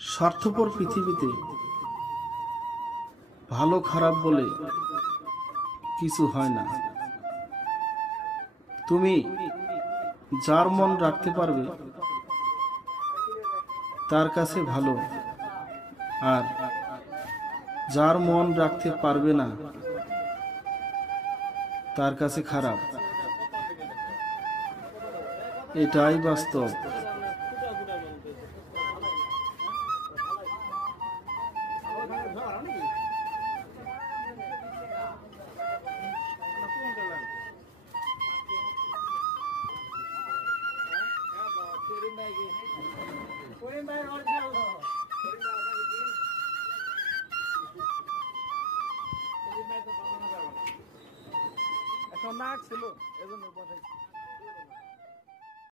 স্বার্থপর পৃথিবীতে ভালো খারাপ বলে কিছু হয় না। তুমি যার মন রাখতে পারবে তার কাছে ভালো, আর যার মন রাখতে পারবে না তার কাছে খারাপ। এটাই বাস্তব। এখন নাক ছিল এজন্য